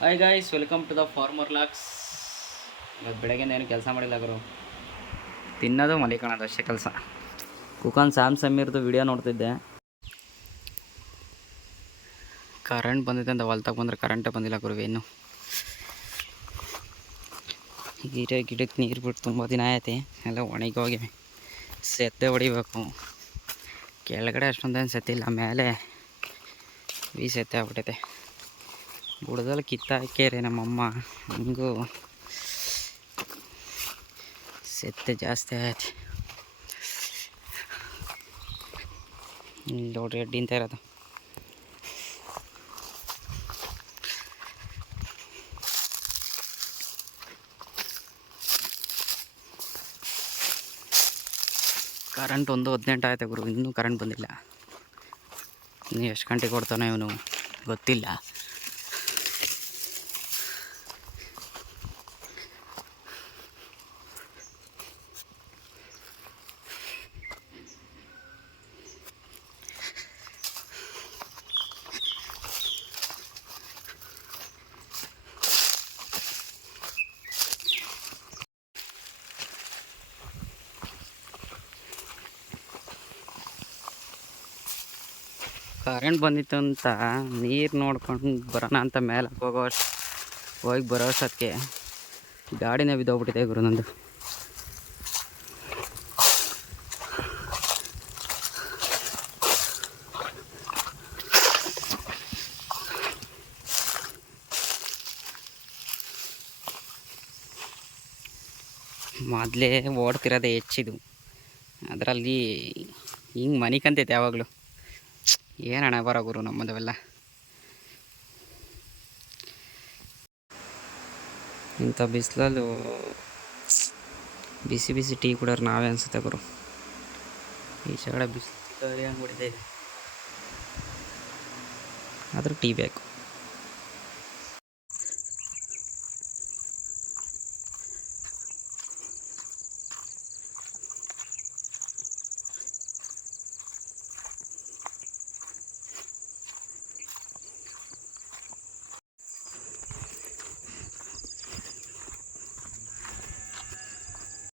Hi guys, welcome to the farmer locks. ಇವತ್ತು ಬೆಳಗ್ಗೆಯಿಂದ ಏನು ಕೆಲಸ ಮಾಡಿಲ್ಲ ಗುರು. ತಿನ್ನೋದು ಮಲಿಕೊಳ್ಳೋದು ಅಷ್ಟೇ ಕೆಲಸ. ಕುಕಾನ್ ಸ್ಯಾಮ್ ಸಮೀರ್ದು ವಿಡಿಯೋ ನೋಡ್ತಿದ್ದೆ. ಕರೆಂಟ್ ಬಂದಿದೆ ಅಂತ ಹೊಲ್ತಾಗ ಬಂದರೆ ಕರೆಂಟೇ ಬಂದಿಲ್ಲ ಗುರು. ಏನು ಗಿಡಕ್ಕೆ ನೀರು ಬಿಟ್ಟು ತುಂಬ ದಿನ ಆಯ್ತು, ಎಲ್ಲ ಒಣಗಿ ಹೋಗಿವೆ. ಸೆತ್ತೆ ಹೊಡಿಬೇಕು. ಕೆಳಗಡೆ ಅಷ್ಟೊಂದೇನು ಸೆತ್ತಿಲ್ಲ, ಮೇಲೆ ಈ ಸೆತ್ತೆ ಆಗ್ಬಿಟ್ಟೈತೆ. ಬುಡದಲ್ಲಿ ಕಿತ್ತಾಕೇರಿ ನಮ್ಮಮ್ಮ, ಹಂಗೂ ಸೆತ್ತೆ ಜಾಸ್ತಿ ಆಯ್ತು. ನೋಡ್ರಿ ಅಡ್ಡಿ ಅಂತ ಇರೋದು. ಕರೆಂಟ್ 1:18 ಆಯ್ತು ಗುರು, ಇನ್ನೂ ಕರೆಂಟ್ ಬಂದಿಲ್ಲ. ಇನ್ನು ಎಷ್ಟು ಗಂಟೆಗೆ ಕೊಡ್ತಾನೆ ಇವನು ಗೊತ್ತಿಲ್ಲ. ಕರೆಂಟ್ ಬಂದಿತ್ತು ಅಂತ ನೀರು ನೋಡ್ಕೊಂಡು ಬರೋಣ ಅಂತ ಮೇಲೆ ಹೋಗಿ ಬರೋ ಅಷ್ಟೊತ್ತಿಗೆ ಗಾಡಿನೇ ಬಿದ್ದೋಗ್ಬಿಟ್ಟಿದೆ ಗುರು ನಂದು. ಮೊದಲೇ ಓಡ್ತಿರೋದೇ ಹೆಚ್ಚಿದು, ಅದರಲ್ಲಿ ಹಿಂಗೆ ಮನಿಕಂತೈತೆ ಯಾವಾಗಲೂ. ಏನಣ್ಣ ಬರೋ ಗುರು ನಮ್ಮದವೆಲ್ಲ. ಇಂಥ ಬಿಸಿಲಲ್ಲೂ ಬಿಸಿ ಬಿಸಿ ಟೀ ಕುಡಿಯೋರು ನಾವೇ ಅನಿಸುತ್ತೆ ಗುರು. ಈ ಸಗಡೆ ಬಿಸಿಲು ಹಂಗೆ ಹೊಡಿತಾ ಇದೆ, ಆದರೂ ಟೀ ಬೇಕು.